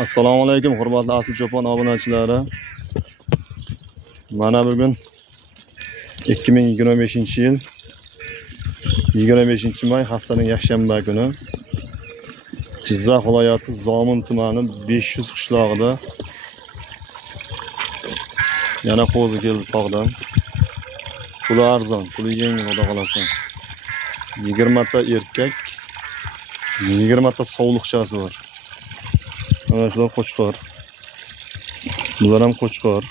Assalomu alaykum hurmatli Asl Cho'pon obunachilari. Mana bugun 2025-yil 25-may haftaning yakshanba kuni Jizzax viloyati Zomin tumani 500 qishlog'ida yana qo'zi keldi tog'dan. Puli arzon, puli yengil xudo xolasa. 20 ta erkak, 20 ta sovliqchasi bor. Mana shular qo'chqor. Bular ham qo'chqor.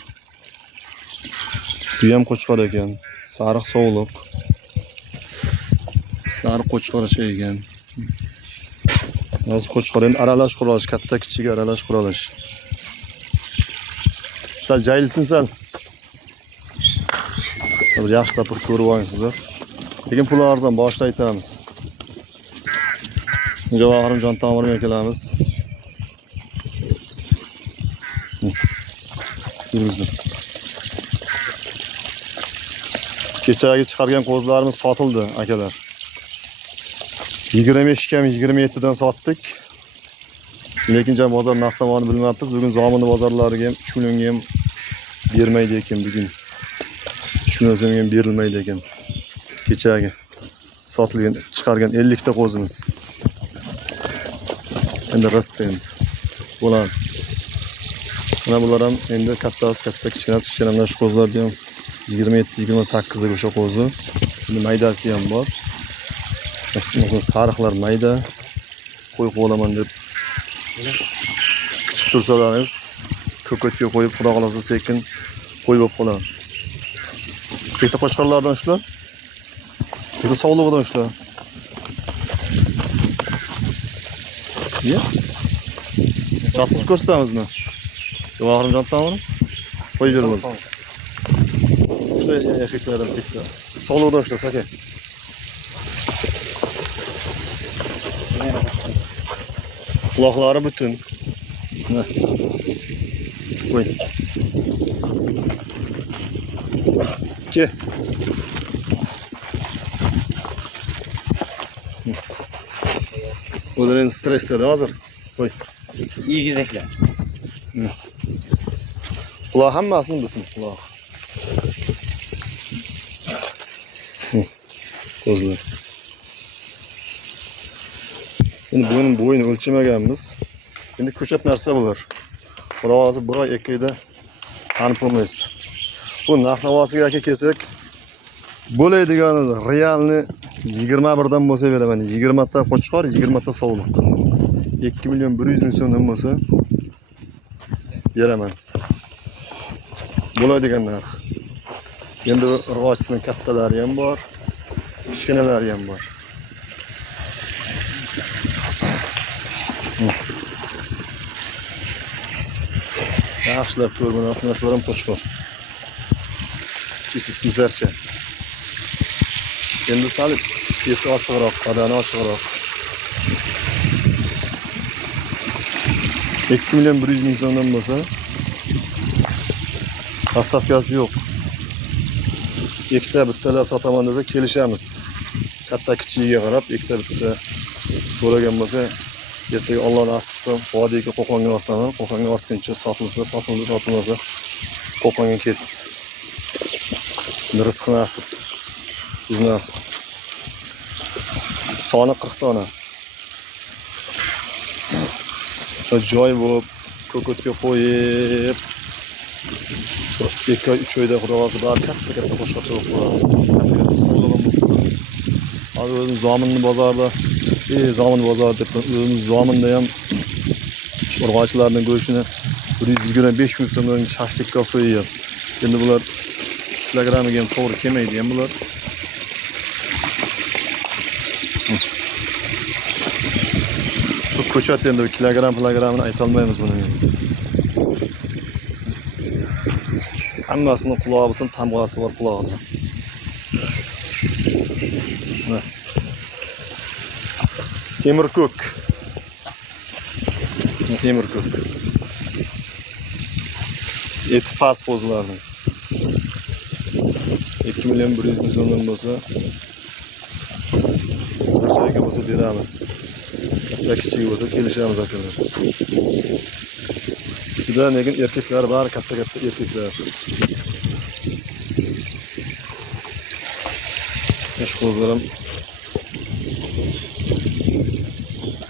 Bu ham qo'chqor ekan. Sariq sovliq. Sariq qo'chqor ekan. Hozir qo'chqor endi aralash qurolish, katta kichiga aralash qurolish. Sal jaylsin sal. Bir yaxshilab ko'rib olingizlar. Lekin pul arzon, boshda aytamiz. Javohirim jon tomirga kelamiz. Yurgizdim. Kechagi chiqargan qo'zlarimiz sotildi, akalar. 25 kam 27 dan sotdik. Lekin jam bozor narx-navoni bilmayapmiz. Bugun Zomin bozorlariga ham 3 millionga ham bermaydi ekan bugun. 3 million so'mga ham berilmaydi ekan. Kechagi sotilgan, chiqargan 50 ta qo'zimiz. Endi rizq endi. Bo'ladi. Mana bular ham endi kattasi, katta kichkinasi shu qo'zlarga ham 27-28 ga o'sha qo'zi. Endi maydasi ham bor. Masalan, sariqlar mayda. Qo'yib olaman deb kutib tursalaringiz, ko'katga qo'yib, xudo xolasa sekin qo'yib olib qolamiz. Bitta qo'chqorlardan shular. Bitta sovlig'idan shular. Ya. Chaqib ko'rsamizmi? Javohirim jon tomirim. Qo'yib beramiz. Shunday erkaklardan bitta. Sovlig'idan shular aka. Quloqlari butun. Qo'y. Ke. Ularning stressda hozir. Qo'y. İyi gizekler. Quloq hammasini butun quloq. Qo'zlar. Endi buning bo'yini o'lchamaganmiz. Endi ko'chat narsa bo'lar. Xudo xolasa 1 oy 2 oyda tanib bo'lmaysiz. Bu narx-navosiga aka kelsak, bo'laydigani realni 21 dan bo'lsa beraman. 20 ta qo'chqor, 20 ta sovliq. 2 million 100 ming so'mdan bo'lsa beraman. Bo'ladigan narx. Endi rivojsining kattalari ham bor, kichkinalari ham bor. Yaxshilab ko'rmanasizlar, shular ham qo'chqor. Chisi simsarcha. Endi salib eti ochiqroq, qadani ochiqroq. 2 million 100 ming so'mdan bo'lsa, dastavkasi yo'q. Ikkita bittalab sotaman desa kelishamiz. Katta kichigiga qarab, ikkita bitta so'ragan bo'lsa, ertaga Alloh nasib qilsa, vodiyga Qo'qonga ortaman. Qo'qonga ortguncha sotilsa, sotilmasa Qo'qonga ketdi. Rizq nasib. Biz nasib. Soni 40 dona. Joy bo'lib, ko'katga qo'yib 2-3 oyda xudo xolasa bari katta qo'shqocha bo'lib qoladi. Katta sovlig'im bo'lib. Hozir o'zim Zominning bozorida, Zomin bozori deb o'zimiz Zominda ham urg'ochilarning go'shtini 125 ming so'mdan shashlikka so'yayapti. Endi bular kilogrammiga ham to'g'ri kelmaydi ham bular. Bu ko'chat endi kilogrammini ayta olmaymiz buni endi. Hammasini qulog'i butun tamg'asi bor qulog'ida. Temirko'k. Temirko'k. Eti past qo'zlarning. 2 million 100 ming so'mdan bo'lsa, bir joyga bo'lsa beramiz. Katta kichik bo'lsa kelishamiz akalar. Ichida lekin erkaklar bor, katta-katta erkaklar. Ishqozlarim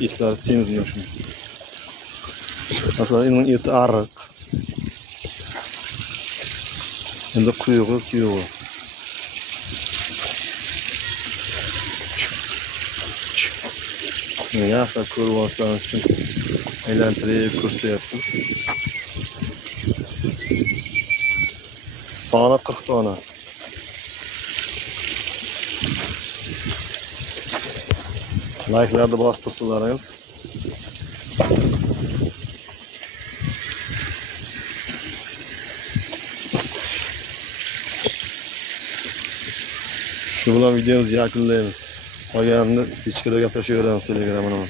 itlar semizmi shuni. Masalan, uning eti ariq. Endi quyug'i, suyug'i. Yaxshilab ko'rib olishlarimiz uchun aylantirib ko'rsatyapmiz. Soni 40 dona. Like'larni bosib tursalaringiz. Shu bilan videomizni yakunlaymiz. Qolganini ichkida gaplashaveramiz Telegramdan.